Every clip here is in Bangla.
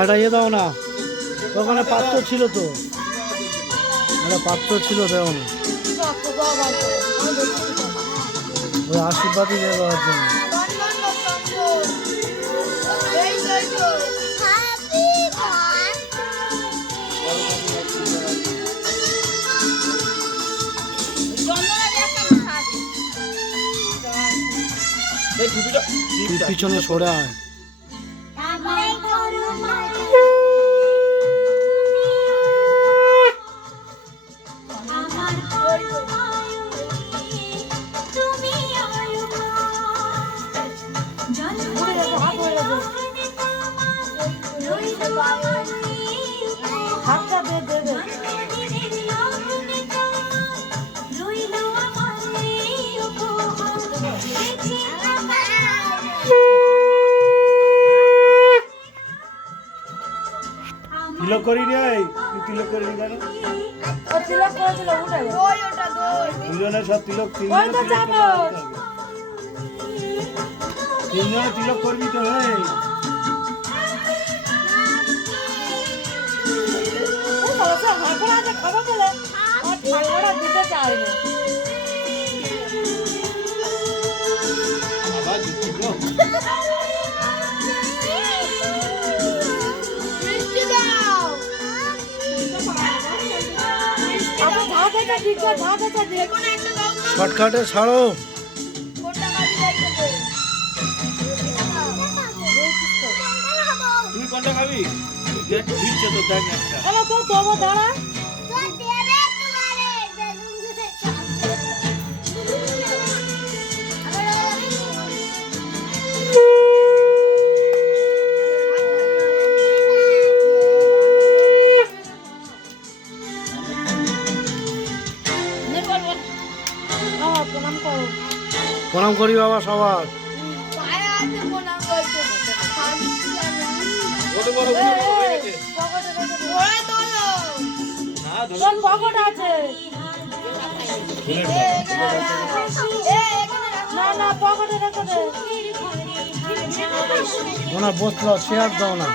একটা ইয়ে দাও না, ওখানে পাত্র ছিল তো, একটা পাত্র ছিল, দেও না ওই আশীর্বাদই দেওয়ার জন্য। পিছনে সরে আয়। তিলক করি রে, তিলক করি কেন? দুজনে সব তিলক, তিনজনে তিলক করবি তো। শর্টকাটে ছাড়ো। তুই কোনটা খাবি? দেখ দিচ্ছে তো, দেখ একটা। আরে তো তোমো দাঁড়া। প্রণাম করি বাবা সবার। ওনার বসতে দাও, শেয়ার দাও না,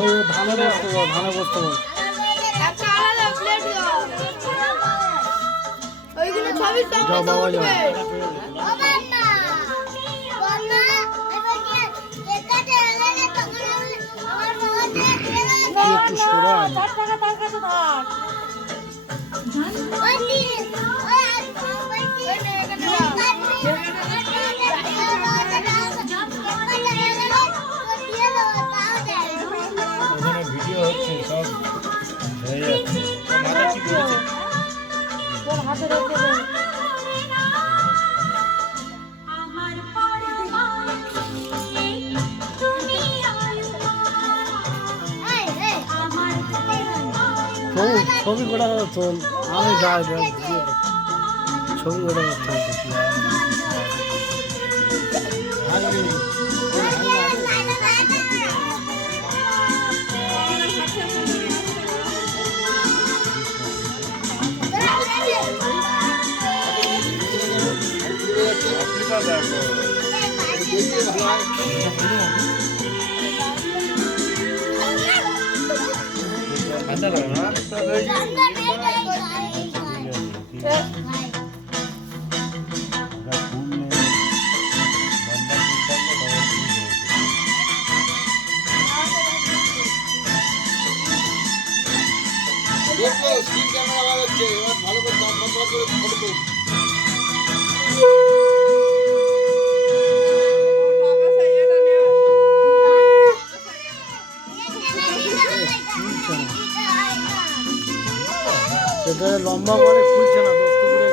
ওই ধানে বসতে দাও, ধানে বসতে দাও। যাও বাবা যাও। একটু সরান। ভিডিও হচ্ছে, সব হয়ে যাচ্ছে। হাতে রেখে দেন। ছবি কটা তোল, আমি যাই ছবি কটা করতে ভালো করে সেটা লম্বা করে খুলছে না, দোস্ত করে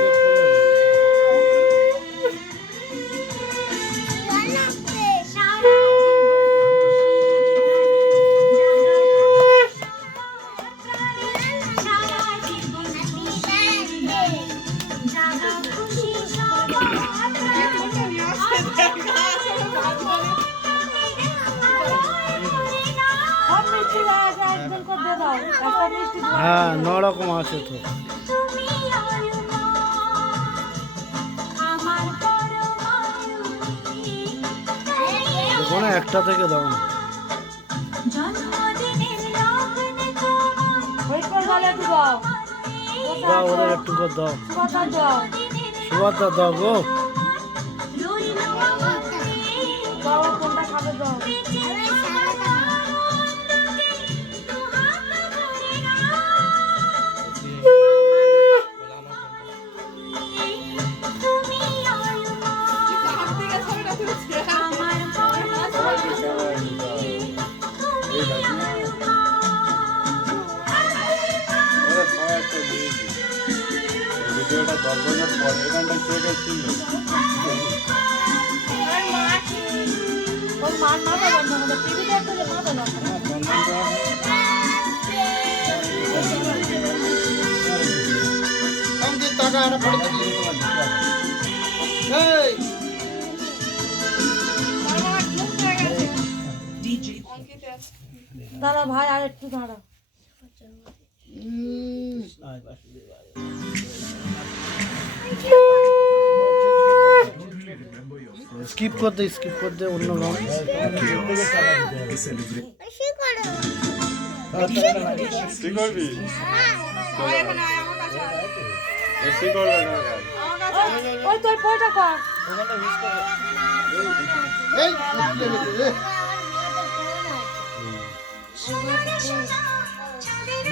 হ্যাঁ 9 রকম আছে তো। কোনো একটা থেকে দাও না। দাও ওদের একটু করে দাও। সুভাষদা দাও গো। ভিডিওটা 10 বছর পরে এখানটা কে গেছিল? দাঁড়া ভাই, আর একটু দাঁড়া। স্কিপ করতে অন্য গান। কি করবি? বেশি করবে না ভাই। ওই তোর পয়টা কর।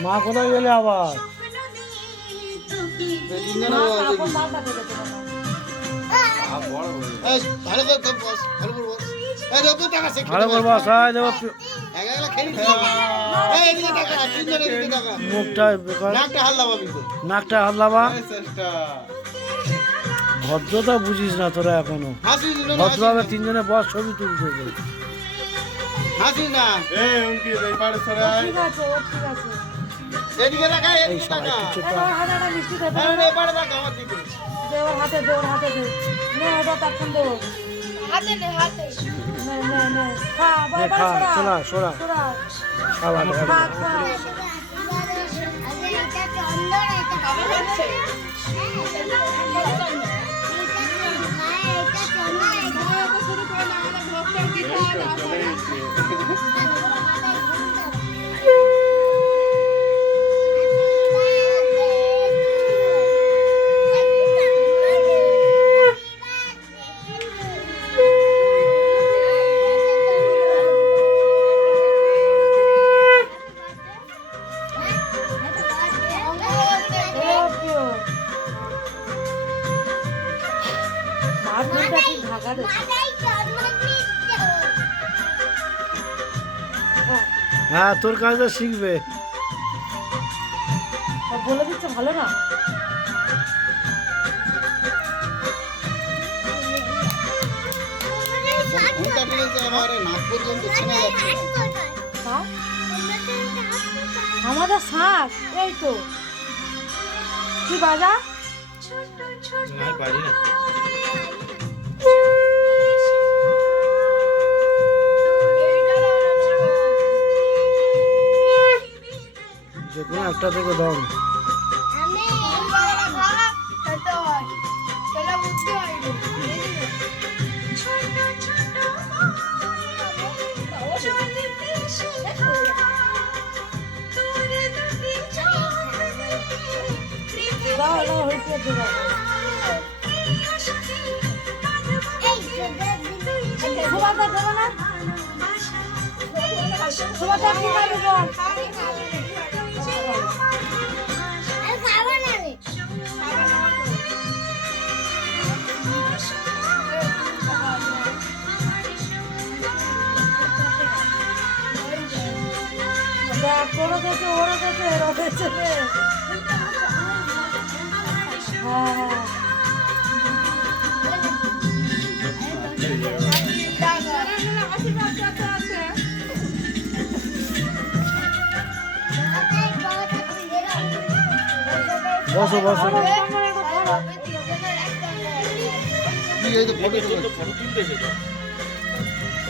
মা কোথায় গেলে আবার? ভালো করে বস। মুখটা নাকটা হাল্লাবা। ভদ্রতা বুঝিস না তোরা এখনো। ভদ্রভাবে তিনজনে বস, ছবি তুলতে হবে। হাসি না এ উনকি এই পাড়ে সরাই ঠিক আছে, ও ঠিক আছে। এদিকে রাখা এই সবাই কিছু এবার হাতে মিষ্টি দে। আরে এই পাড়ে রাখা আমার দিকে দে ওর হাতে দে, ওর হাতে দে। নে ওটা তখন দে। হাতে নে, হাতে। নে নে নে। খা, নে, খা, সোনা, সোনা। সোনা। খাবার খা খা। হ্যাঁ, তোর কাজটা শিখবে। বলে দিচ্ছে ভালো না। আমাদের শাক এই তো কি বাজা যে কোনো একটা থেকে দাও না। দাও দাও হইতে দাও সুবাদা দেবো না সুবাদা কি খাবে বল দেখ তোরা দেখে ওরা দেখে এরা দেখে হ্যাঁ হ্যাঁ বসো বসো।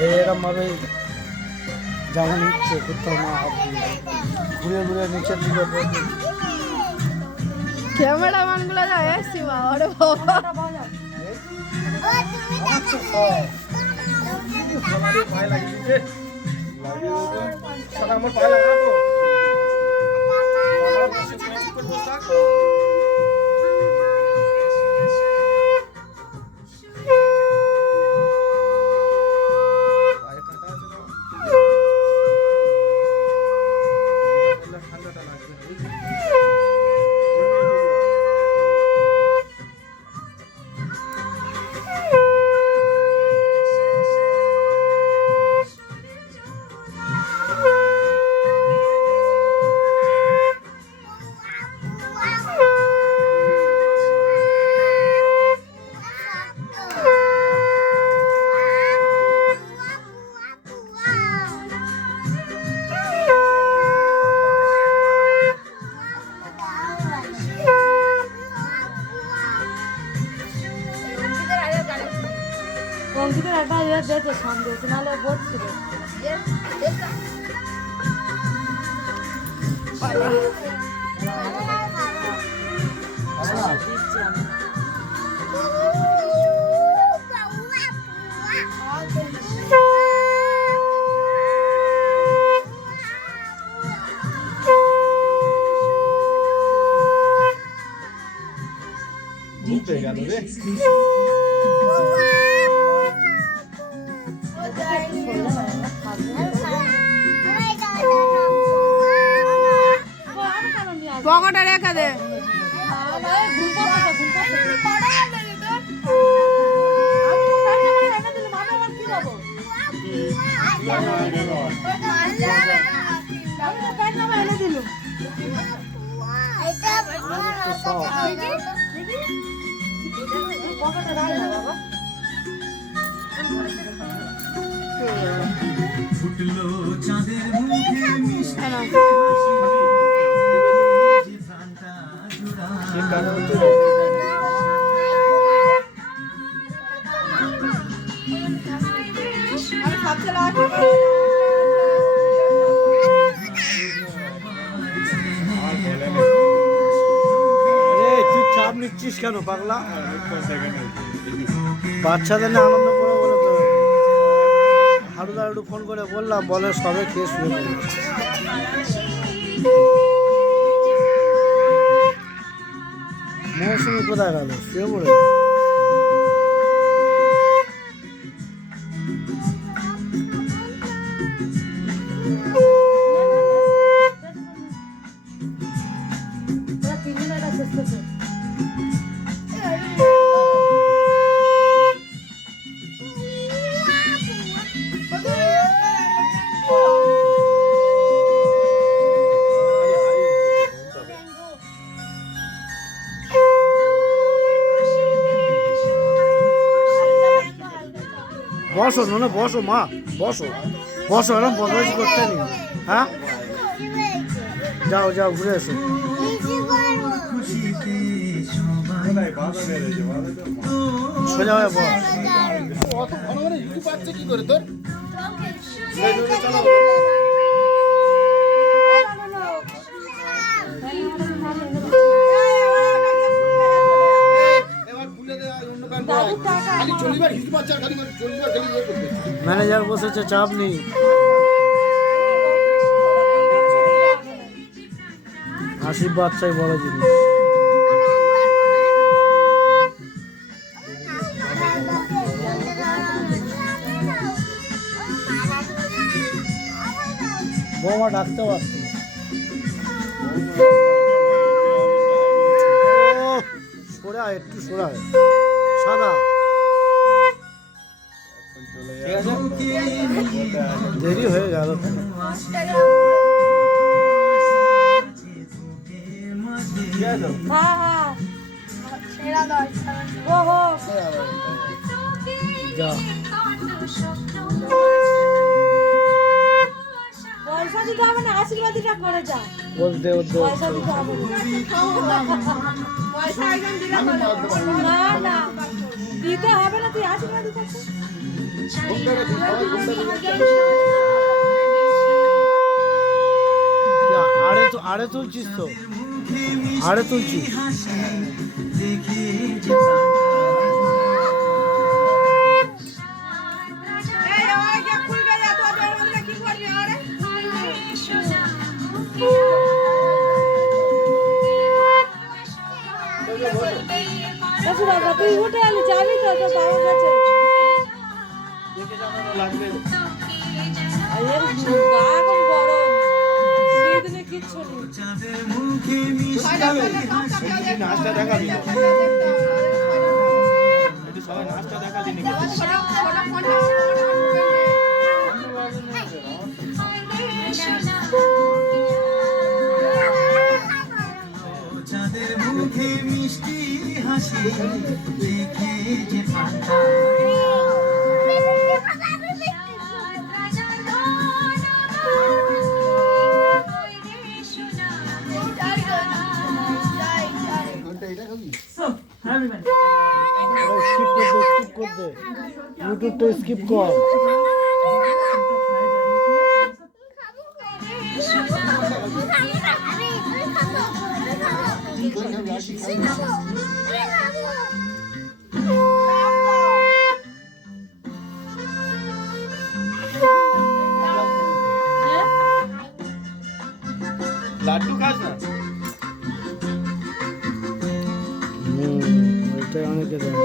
এরকম ভাবে যেমন ইচ্ছে কোথাও না হাত দিয়ে ঘুরে ঘুরে নিচের দিকে পড়বে। ক্যামেরাম্যান গুলো যায় এসছি বাবা রে বাবা পায়ে লাগিয়ে দিচ্ছে সাদা আমার পায়ে লাগাবো অঙ্কিতের একটা ইয়ে দিয়েছে সন্দেহ নাহলে বলছিল দিচ্ছি আমি ঘুরতে গেল রে পকেটে রেখে দে ফুটলো চাঁদের মুখে মিষ্টি তুই চাপ নিচ্ছিস কেন পাগলা বাচ্চাদের নিয়ে আনন্দ করে বলে তো হারুদা একটু ফোন করে বললাম বলে সবে খেয়ে শুয়ে পড়েছে মৌসুমি কোথায় গেল শুয়ে পড়ে বসো ননে বসো মা বসো বসো এরকম বদমাইশি করতে নেই হ্যাঁ যাও যাও ঘুরে এসো সোজা হয়ে বস অত ঘন ঘন ইউটিউব পাচ্ছে কি করে তোর এবার খুলে দে অন্য প্যান্ট খালি চলিবার ইউটিউব পাচ্ছে খালি চলিবার খালি ইয়ে করবে ম্যানেজার বসেছে চাপ নেই হাসির বাচ্চাই বড় জিনিস বৌমা ডাকতে পারছি সরে আয় একটু সরে আয় সাদা ঠিক আছে দেরি হয়ে গেল যা পয়সা দিতে হবে না আশীর্বাদটা করে যা বলতে পয়সা দিতে হবে না না দিতে হবে না তুই আশীর্বাদ করছিস আড়ে তুলছিস তো আড়ে তুলছিস দেখে আচ্ছা বাবা তুই উঠে আলি যাবি তো তোর বাবার কাছে লাগবে আর এর গা এখন গরম সেদিনে কিচ্ছু নেই চাঁদের মুখে মিষ্টি হাসি নাচটা দেখাবি একটু সবাই নাচটা দেখাবি চাঁদের মুখে মিষ্টি হাসি দেখে যে পাতা স্কিপ করতে ইউটিউবটা স্কিপ কর লাড্ডু খাস না ওইটাই অনেকে দেয়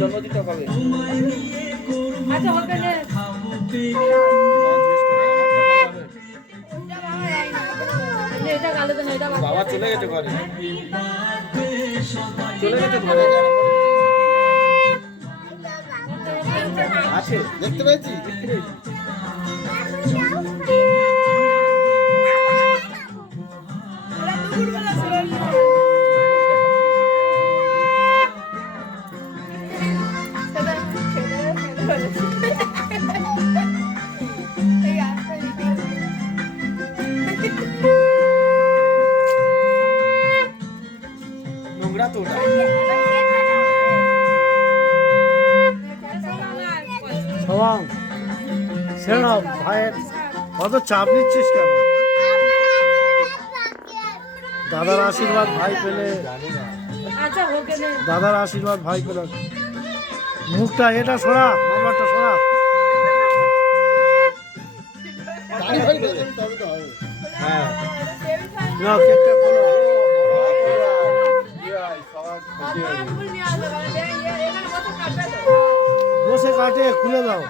জন্মদিনটা কবে? আচ্ছা ওকে নে এটা গালে তো এটা বাবা চলে গেছে ঘরে চলে গেছে ঘরে আছে দেখতে পেয়েছি নোংরা তো ওটা সবাই ছেড়ে নাও ভাইয়ের অত চাপ নিচ্ছিস কেন দাদার আশীর্বাদ ভাই পেলে আচ্ছা ওকে নে দাদার আশীর্বাদ ভাই পেলে মুখটা এটা সরা মামলাটা সরা হ্যাঁ না কেকটা খোলো বসে কাটে খুলে দাও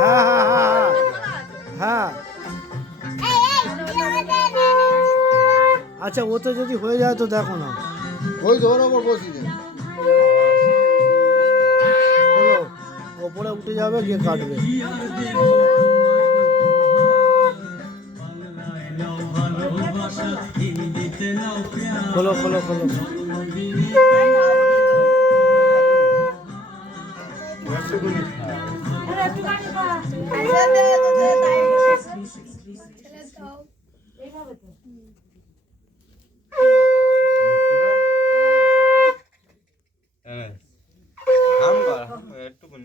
হ্যাঁ হ্যাঁ হ্যাঁ হ্যাঁ আচ্ছা ওতে যদি হয়ে যায় তো দেখো না ওই ধর ওপর বসি দে খোলো ওপরে উঠে যাবে গিয়ে কাটবে খোলো খোলো খোলো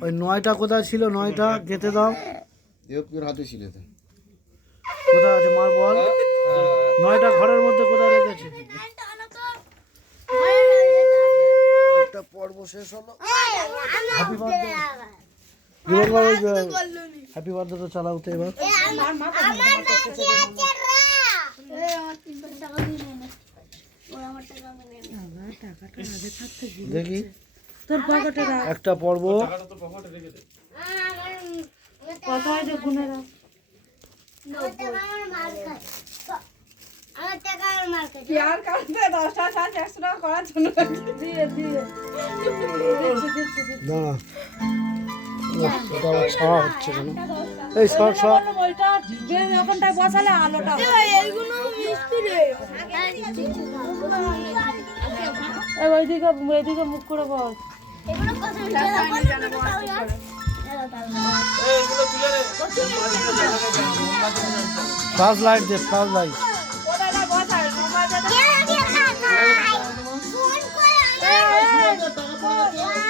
ওই 9টা কোথায় ছিল 9টা গেতে দাও দেবপুর হাতে ছিল তো কোথায় আছে মার বল 9টা ঘরের মধ্যে কোথায় রেখেছে একটা পর্ব শেষ হলো হ্যাপি বার্থডে হ্যাপি বার্থডে তো চালাও তো এবার দেখি তোর পকেটে রাখ। একটা পর্ব কত হয় যে গুনে রাখ। কেয়ার কাটতে 10 টাকা 100 টাকা করার জন্য দিয়ে দিয়ে দাঁড়া এটা আবার ছাওয়া হচ্ছে কেন এই শর্ট শর্ট ওইটা ওখানটায় বসালে আলোটা এইগুলো মিষ্টি রে ওইদিকে মুখ করে বস। ফ্লাশ লাইট দে ফ্লাশ লাইট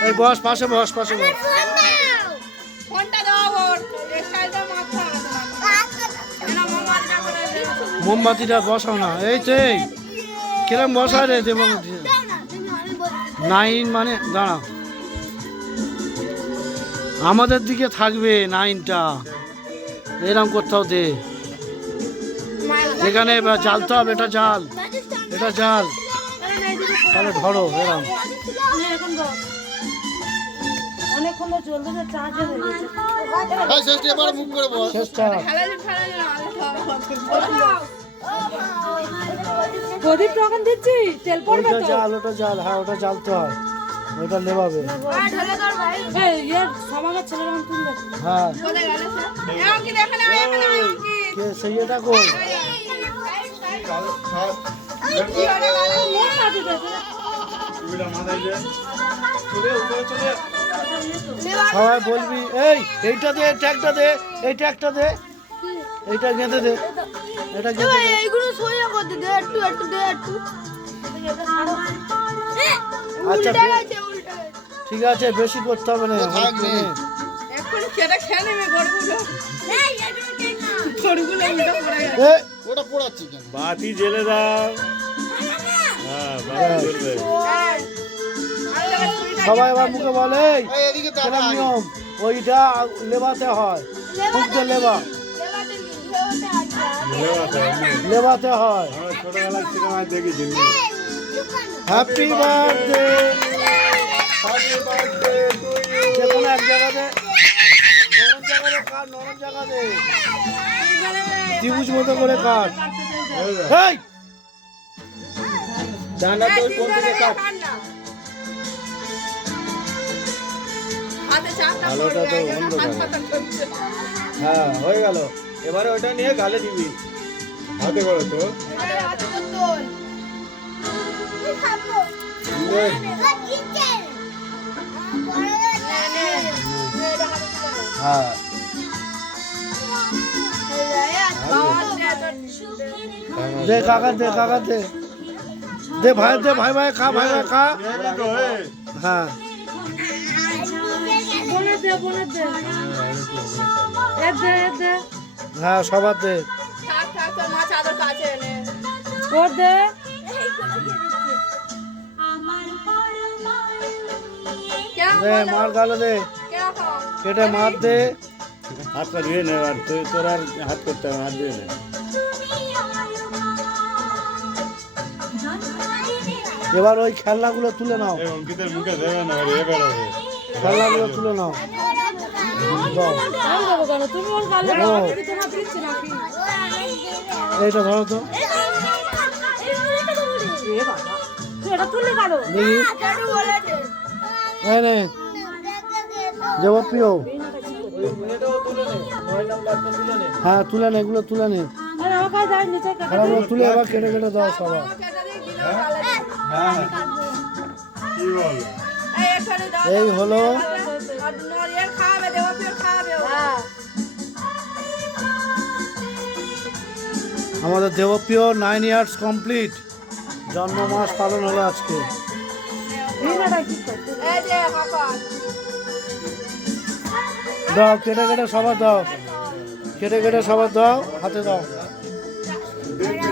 এই বস পাশে বস পাশে বস ফোনটা দাও ওর এই সাইডে মাথা এনা মোমবাতি করে মোমবাতিটা বসাও না এই তো এই কিরম বসায় রে দেব 9 মানে দাঁড়া আমাদের দিকে থাকবে 9টা এরকম কোথাও দে এখানে এবার জ্বালতে হবে এটা জাল তাহলে ধরো এরকম অনেকক্ষণ জলদি চার্জ হয়ে গেছে। ভাই শেষটা এবার মুখ করে বল চেষ্টা প্রদীপ তখন দিচ্ছি তেল পড়বে ওটা তো। জাল ওটা জাল হ্যাঁ ওটা জ্বালতে হয় ওটা নেবাবে এই এর সমাজের ছেলেরা এখন তুলবে। হ্যাঁ এও কি দেখে না এখানে কি কে সেই এটা কই মোমবাতি দেখে। সবাই বলবি এইটা দে ট্যাগটা দে এই ট্যাগটা দে এইটা গেঁথে দে এটা গেঁথে দে এইগুলো সোজা করতে দে একটু দে একটু আচ্ছা উল্টে গেছে ঠিক আছে বেশি করতে হবে না থাক নে। এখন কেটে খেয়ে নেবে গড়গুলো গড়গুলো উল্টো পড়ে গেছে এ ওটা পোড়াচ্ছি কেন বাতি জেলে দাও হ্যাঁ বাতি জ্বলবে সবাই এবার মুখে বলে এই এদিকে তাকা কেন নিয়ম ওইটা লেবাতে হয় ফুটতে লেবা লেবাতে হয় আমরা ছোটবেলার সিনেমায় দেখেছি হ্যাপি বার্থডে যে কোনো এক জায়গাতে নরম জায়গাতে ত্রিভুজ মতো করে কাট এই ডানা তো কোন দিকে কাট হাতে চাপটা আলোটা তো অন্ধকার হ্যাঁ হয়ে গেল এবারে ওটা নিয়ে গালে দিবি হাতে করো তো হাতে তো তোল হ্যাঁ দে কাকা দে দে ভাই খা হ্যাঁ বোনের দে এর দে হ্যাঁ সবার দে থাক তোর মা চাদর কাছে এনে ওর দে দে মার গালে দে কেটে মার দে হাতটা ধুয়ে নে আর তোর আর হাত করতে হবে হাত ধুয়ে নে এবার ওই খেলনাগুলো তুলে নাও এই অঙ্কিতের মুখে দেবে না এবার হবে খেলনাগুলো তুলে নাও দাও আমি দেবো কেন তুমি ওর গালে ও। আমি তোমার দিচ্ছি নাকি এইটা ধরো তো এ বাবা তুই এটা তুললি কেন দেখি এই নে দেবপ্রিয় হ্যাঁ তুলে নে এগুলো তুলে নে আরে আমার কাছে যাই নিচে কেটে খেলাগুলো তুলে এবার কেটে দাও সবাই কি বল এই হলো খাওয়াবে দেবপ্রিয় খাওয়াবে হ্যাঁ আমাদের দেবপ্রিয় 9 ইয়ার্স কমপ্লিট জন্ম মাস পালন হলো আজকে ভিনাটা কি করতে এই যে হাপা দাও কেটে সবার দাও কেটে সবার দাও হাতে দাও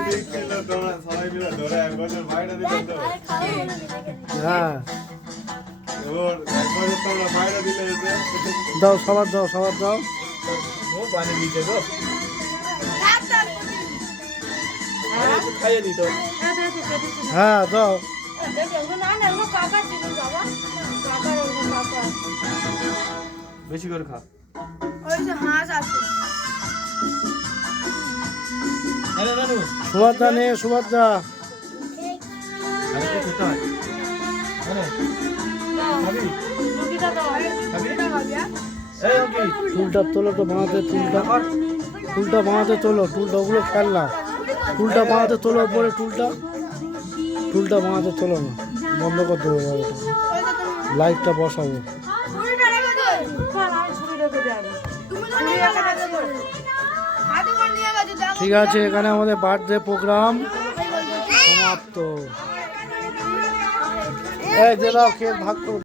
দেখতে তো তোমরা সবাই মিলে ধরে এক বছর বাইরে দিলে তো হ্যাঁ ওর এক বছর তোমরা বাইরে দিলে দাও সবার দাও ও পানি দিতে গো একটু খাইয়ে দিত হ্যাঁ দাও দেখি ওগুলো না না ওগুলো কাকা ছিল বাবা কাকার ওগুলো কাকা বেশি করে খা ওই যে হাঁস আছে নানু নানু সুভদ্রা নে সুভদ্রা আরে তো খেতে হয় নানু খাবি রুটিটা দাও খাবি হবে এই ওকে টুলটা তোলো তো বাঁধতে টুলটা বাঁধতে তোলো টুলটা ওগুলো খেল না টুলটা বাঁধতে তোলো উপরে টুলটা বাঁধতে তোলো না বন্ধ করতে হবে লাইটটা বসাবো ছুরিটা রেখে দে কাল আমি ছুরি রেখে দেব তুমি তো নিয়ে গেছো হাতে করে নিয়ে গেছো দেখো ঠিক আছে এখানে আমাদের বার্থডে প্রোগ্রাম সমাপ্ত এই যে দাও কেক ভাগ করো